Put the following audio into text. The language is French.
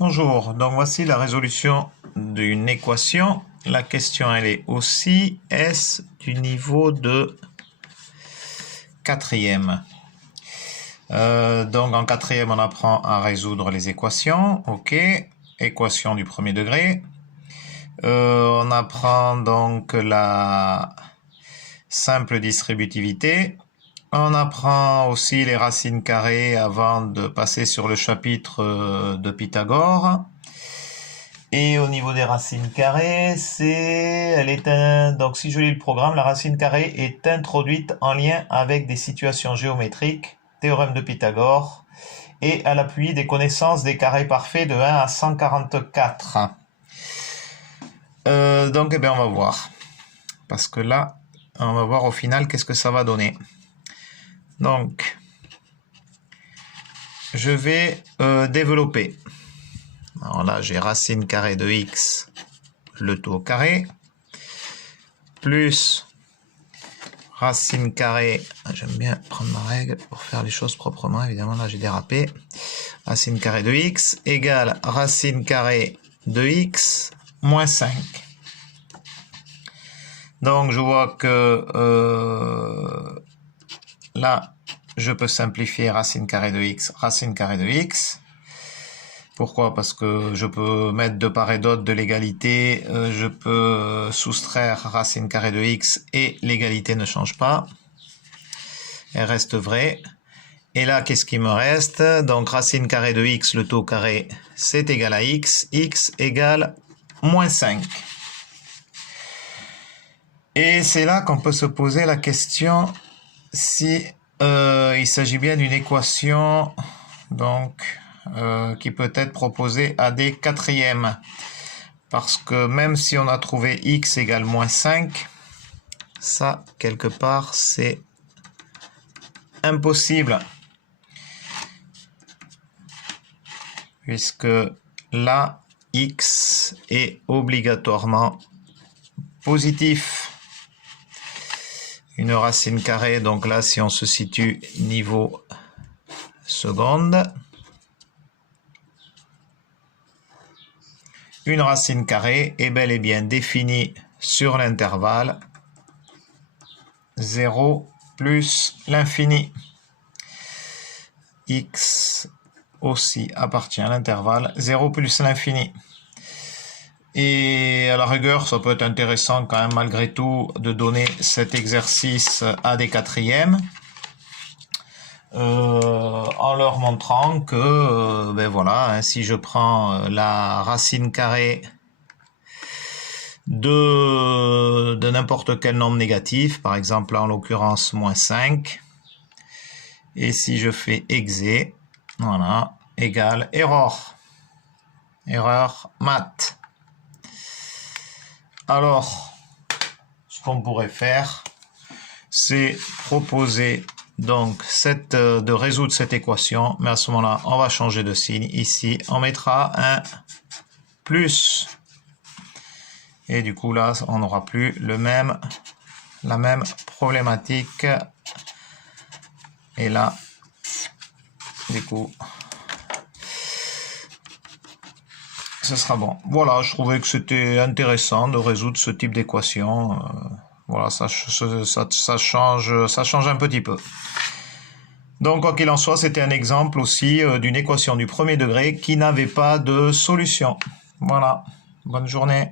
Bonjour, donc voici la résolution d'une équation. La question elle est aussi, est-ce du niveau de quatrième? Donc en quatrième on apprend à résoudre les équations, ok, équation du premier degré. On apprend donc la simple distributivité. On apprend aussi les racines carrées avant de passer sur le chapitre de Pythagore. Et au niveau des racines carrées, donc si je lis le programme, la racine carrée est introduite en lien avec des situations géométriques, théorème de Pythagore, et à l'appui des connaissances des carrés parfaits de 1 à 144. Donc, on va voir. Parce que là, on va voir au final qu'est-ce que ça va donner. Donc, je vais développer. Alors là, j'ai racine carrée de x, le tout au carré, plus racine carrée, j'aime bien prendre ma règle pour faire les choses proprement, évidemment, là j'ai dérapé, racine carrée de x égale racine carrée de x moins 5. Donc je vois que là, je peux simplifier racine carrée de x, racine carrée de x. Pourquoi? Parce que je peux mettre de part et d'autre de l'égalité, je peux soustraire racine carrée de x et l'égalité ne change pas. Elle reste vraie. Et là, qu'est-ce qui me reste? Donc racine carrée de x, le tout au carré, c'est égal à x égale moins 5. Et c'est là qu'on peut se poser la question si il s'agit bien d'une équation donc qui peut être proposée à des quatrièmes. Parce que même si on a trouvé x égale moins 5, ça, quelque part, c'est impossible. Puisque là, x est obligatoirement positif. Une racine carrée, donc là, si on se situe niveau seconde, une racine carrée est bel et bien définie sur l'intervalle 0 plus l'infini. X aussi appartient à l'intervalle 0 plus l'infini. Et à la rigueur, ça peut être intéressant quand même malgré tout de donner cet exercice à des quatrièmes en leur montrant que, ben voilà, hein, si je prends la racine carrée de n'importe quel nombre négatif, par exemple en l'occurrence moins 5, et si je fais exé, voilà, égale erreur math. Alors, ce qu'on pourrait faire, c'est proposer donc de résoudre cette équation, mais à ce moment-là, on va changer de signe. Ici, on mettra un plus. Et du coup, là, on n'aura plus la même problématique. Et là, du coup, ce sera bon. Voilà, je trouvais que c'était intéressant de résoudre ce type d'équation. Voilà, ça change un petit peu. Donc, quoi qu'il en soit, c'était un exemple aussi d'une équation du premier degré qui n'avait pas de solution. Voilà, bonne journée.